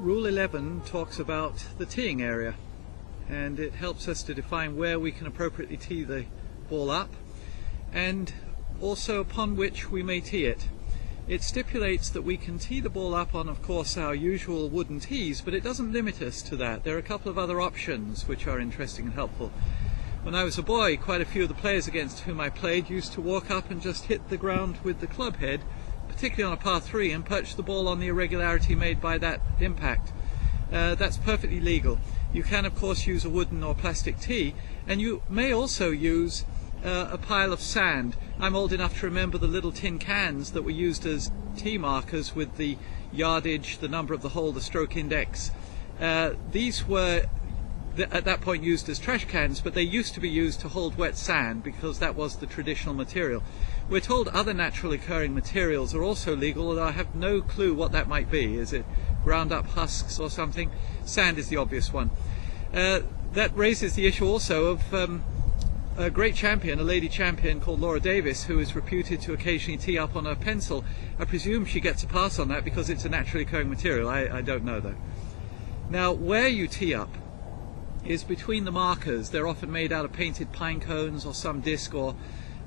Rule 11 talks about the teeing area, and it helps us to define where we can appropriately tee the ball up and also upon which we may tee it. It stipulates that we can tee the ball up on, of course, our usual wooden tees, but it doesn't limit us to that. There are a couple of other options which are interesting and helpful. When I was a boy, quite a few of the players against whom I played used to walk up and just hit the ground with the club head, particularly on a par 3, and perch the ball on the irregularity made by that impact. That's perfectly legal. You can, of course, use a wooden or plastic tee, and you may also use a pile of sand. I'm old enough to remember the little tin cans that were used as tee markers with the yardage, the number of the hole, the stroke index. These were at that point used as trash cans, but they used to be used to hold wet sand because that was the traditional material. We're told other naturally occurring materials are also legal, although I have no clue what that might be. Is it ground up husks or something? Sand is the obvious one. That raises the issue also of a great champion, a lady champion called Laura Davis, who is reputed to occasionally tee up on her pencil. I presume she gets a pass on that because it's a naturally occurring material. I don't know though. Now, where you tee up is between the markers. They're often made out of painted pine cones or some disc or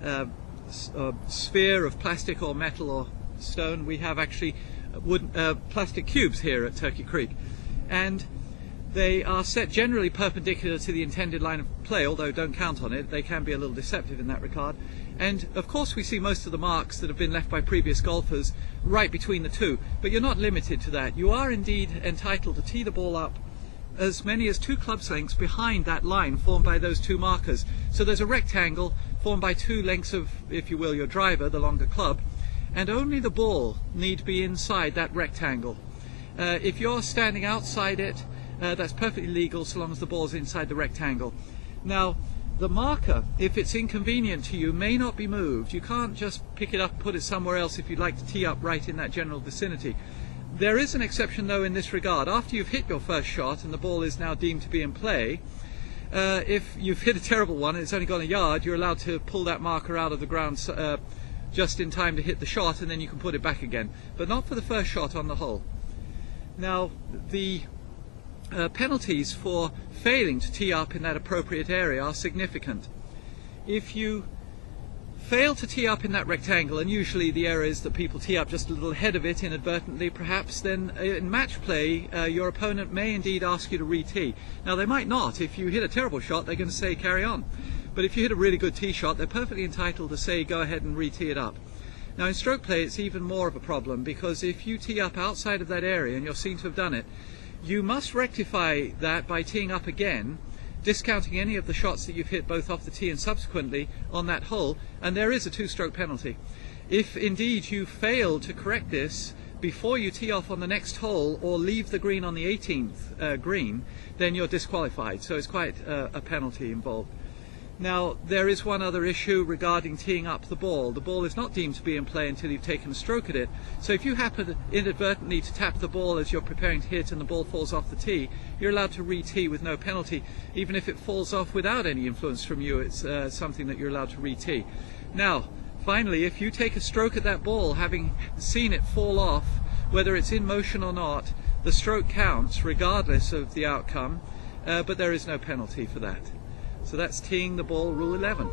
a sphere of plastic or metal or stone. We have actually wooden, plastic cubes here at Turkey Creek, and they are set generally perpendicular to the intended line of play, although don't count on it. They can be a little deceptive in that regard. And of course we see most of the marks that have been left by previous golfers right between the two, but you're not limited to that. You are indeed entitled to tee the ball up as many as 2 clubs lengths behind that line formed by those 2 markers. So there's a rectangle formed by 2 lengths of, if you will, your driver, the longer club, and only the ball need be inside that rectangle. If you're standing outside it, that's perfectly legal so long as the ball's inside the rectangle. Now, the marker, if it's inconvenient to you, may not be moved. You can't just pick it up and put it somewhere else if you'd like to tee up right in that general vicinity. There is an exception though in this regard. After you've hit your first shot and the ball is now deemed to be in play, if you've hit a terrible one and it's only gone a yard, you're allowed to pull that marker out of the ground just in time to hit the shot, and then you can put it back again, but not for the first shot on the hole. Now, the penalties for failing to tee up in that appropriate area are significant. If you fail to tee up in that rectangle, and usually the error is that people tee up just a little ahead of it inadvertently perhaps, then in match play your opponent may indeed ask you to re-tee. Now they might not. If you hit a terrible shot, they're going to say carry on. But if you hit a really good tee shot, they're perfectly entitled to say go ahead and re-tee it up. Now in stroke play it's even more of a problem, because if you tee up outside of that area and you're seen to have done it, you must rectify that by teeing up again, discounting any of the shots that you've hit both off the tee and subsequently on that hole, and there is a 2-stroke penalty. If indeed you fail to correct this before you tee off on the next hole or leave the green on the 18th green, then you're disqualified. So it's quite a penalty involved. Now, there is one other issue regarding teeing up the ball. The ball is not deemed to be in play until you've taken a stroke at it. So if you happen inadvertently to tap the ball as you're preparing to hit and the ball falls off the tee, you're allowed to re-tee with no penalty. Even if it falls off without any influence from you, it's something that you're allowed to re-tee. Now, finally, if you take a stroke at that ball, having seen it fall off, whether it's in motion or not, the stroke counts regardless of the outcome, but there is no penalty for that. So that's teeing the ball, Rule 11.